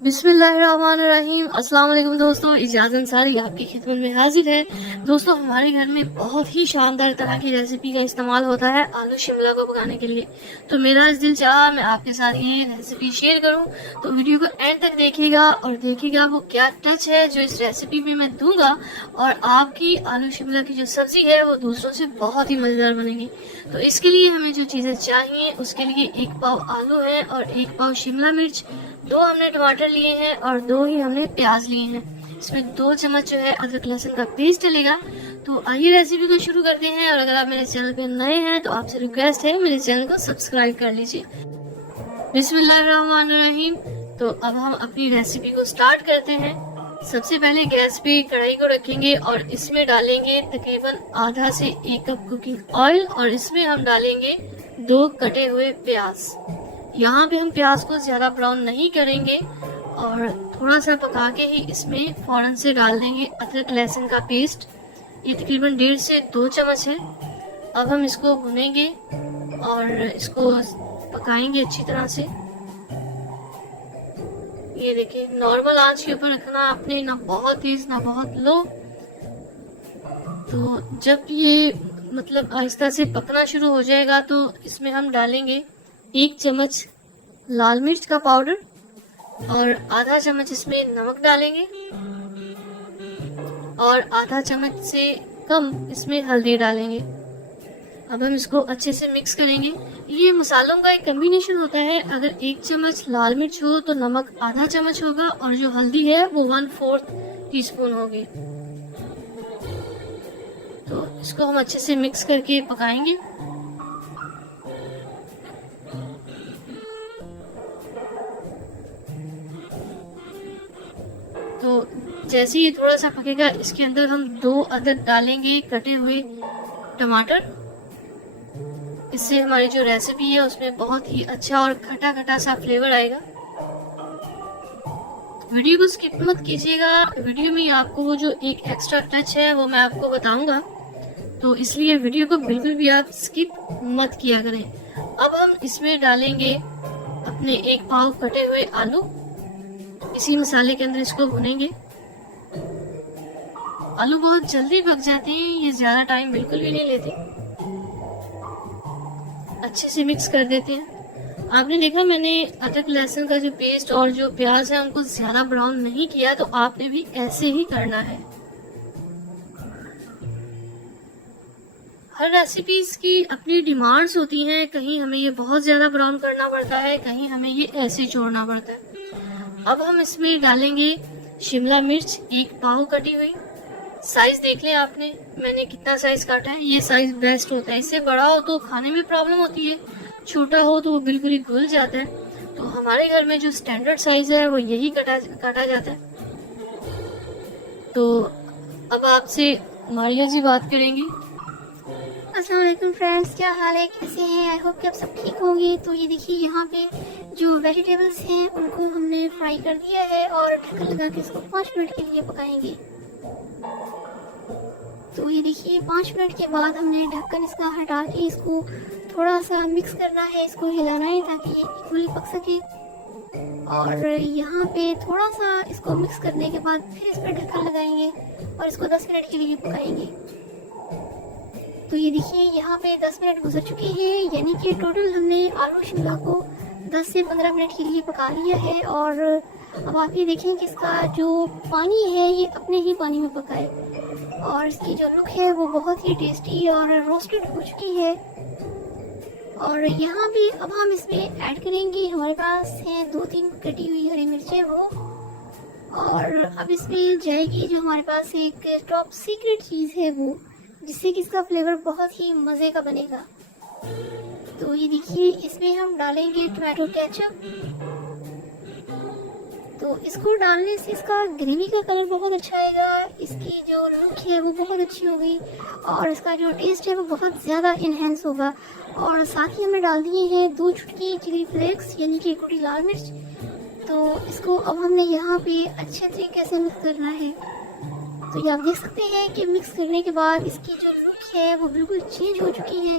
बिस्मिल्लाहिर्रहमानिर्रहीम। अस्सलाम वालेकुम दोस्तों, इजाज़त अंसारी आपकी खिदमत में हाजिर है। दोस्तों, हमारे घर में बहुत ही शानदार तरह की रेसिपी का इस्तेमाल होता है आलू शिमला को पकाने के लिए। तो मेरा आज दिल चाहा मैं आपके साथ ये रेसिपी शेयर करूं, तो वीडियो को एंड तक देखिएगा और देखिएगा वो क्या टच है जो इस रेसिपी में मैं दूंगा, और आपकी आलू शिमला की जो सब्जी है वो दूसरों से बहुत ही मज़ेदार बनेगी। तो इसके लिए हमें जो चीज़ें चाहिए, उसके लिए 1 पाव आलू है और 1 पाव शिमला मिर्च, 2 हमने टमाटर लिए हैं और 2 ही हमने प्याज लिए हैं। इसमें 2 चम्मच जो है अदरक लहसुन का पेस्ट डलेगा। तो आइए रेसिपी को शुरू करते हैं, और अगर आप मेरे चैनल पे नए हैं तो आपसे रिक्वेस्ट है मेरे चैनल को सब्सक्राइब कर लीजिए। बिस्मिल्लाहिर्रहमानिर्रहीम। तो अब हम अपनी रेसिपी को स्टार्ट करते हैं। सबसे पहले गैस पे कढ़ाई को रखेंगे और इसमें डालेंगे तकरीबन आधा से 1 कप कुकिंग ऑयल, और इसमें हम डालेंगे 2 कटे हुए प्याज। यहाँ पे हम प्याज को ज़्यादा ब्राउन नहीं करेंगे और थोड़ा सा पका के ही इसमें फ़ौरन से डाल देंगे अदरक लहसुन का पेस्ट। ये तकरीबन 1.5 से 2 चम्मच है। अब हम इसको भुनेंगे और इसको पकाएंगे अच्छी तरह से। ये देखिए, नॉर्मल आंच के ऊपर रखना आपने, ना बहुत तेज़ ना बहुत लो। तो जब ये मतलब आहिस्ता से पकना शुरू हो जाएगा तो इसमें हम डालेंगे 1 चम्मच लाल मिर्च का पाउडर और आधा चम्मच इसमें नमक डालेंगे, और आधा चम्मच से कम इसमें हल्दी डालेंगे। अब हम इसको अच्छे से मिक्स करेंगे। ये मसालों का एक कम्बिनेशन होता है। अगर 1 चम्मच लाल मिर्च हो तो नमक आधा चम्मच होगा, और जो हल्दी है वो 1/4 टीस्पून होगी। तो इसको हम अच्छे से मिक्स करके पकाएंगे। तो जैसे ही थोड़ा सा पकेगा, इसके अंदर हम 2 अदद डालेंगे कटे हुए टमाटर। इससे हमारी जो रेसिपी है उसमें बहुत ही अच्छा और खटा खटा सा फ्लेवर आएगा। वीडियो को स्किप मत कीजिएगा, वीडियो में आपको वो जो एक एक्स्ट्रा टच है वो मैं आपको बताऊंगा, तो इसलिए वीडियो को बिल्कुल भी आप स्किप मत किया करें। अब हम इसमें डालेंगे अपने 1 पाव कटे हुए आलू। इसी मसाले के अंदर इसको भुनेंगे। आलू बहुत जल्दी पक जाते हैं, ये ज्यादा टाइम बिल्कुल भी नहीं लेते। अच्छे से मिक्स कर देते हैं। आपने देखा मैंने अदरक लहसुन का जो पेस्ट और जो प्याज है उनको ज्यादा ब्राउन नहीं किया, तो आपने भी ऐसे ही करना है। हर रेसिपीज की अपनी डिमांड्स होती हैं, कहीं हमें ये बहुत ज्यादा ब्राउन करना पड़ता है, कहीं हमें ये ऐसे छोड़ना पड़ता है। अब हम इसमें डालेंगे शिमला मिर्च 1 पाव कटी हुई। साइज देख लें आपने, मैंने कितना साइज काटा है। ये साइज बेस्ट होता है। इससे बड़ा हो तो खाने में प्रॉब्लम होती है, छोटा हो तो वो बिल्कुल ही घुल जाता है। तो हमारे घर में जो स्टैंडर्ड साइज है वो यही काटा जाता है। तो अब आपसे मारिया जी बात करेंगी। अस्सलाम वालेकुम फ्रेंड्स, क्या हाल है, कैसे हैं? आई होप कि आप सब ठीक होंगे। तो ये देखिए, यहाँ पे जो वेजिटेबल्स हैं उनको हमने फ्राई कर दिया है और ढक्कन लगा के इसको 5 मिनट के लिए पकाएंगे। तो ये देखिए, 5 मिनट के बाद हमने ढक्कन इसका हटा के इसको थोड़ा सा मिक्स करना है, इसको हिलाना है ताकि ये इक्वली पक सके। और यहाँ पे थोड़ा सा इसको मिक्स करने के बाद फिर इस पर ढक्कन लगाएंगे और इसको 10 मिनट के लिए पकाएंगे। तो ये देखिए, यहाँ पे 10 मिनट गुजर चुके हैं, यानी कि टोटल हमने आलू शिमला को 10 से 15 मिनट के लिए पका लिया है। और अब आप ये देखें कि इसका जो पानी है ये अपने ही पानी में पका है, और इसकी जो लुक है वो बहुत ही टेस्टी और रोस्टेड हो चुकी है। और यहाँ पे अब हम इसमें ऐड करेंगे, हमारे पास है 2-3 कटी हुई हरी मिर्चें वो, और अब इसमें जाएगी जो हमारे पास एक टॉप सीक्रेट चीज़ है वो, जिससे कि इसका फ्लेवर बहुत ही मज़े का बनेगा। तो ये देखिए, इसमें हम डालेंगे टोमेटो केचप। तो इसको डालने से इसका ग्रेवी का कलर बहुत अच्छा आएगा, इसकी जो लुक है वो बहुत अच्छी होगी, और इसका जो टेस्ट है वो बहुत ज़्यादा इन्हेंस होगा। और साथ ही हमने डाल दिए हैं 2 चुटकी चिली फ्लेक्स, यानी कि कुटी लाल मिर्च। तो इसको अब हमने यहाँ पे अच्छे तरीके से मिक्स करना है। तो ये आप देख सकते हैं कि मिक्स करने के बाद इसकी जो लुक है वो बिल्कुल चेंज हो चुकी है।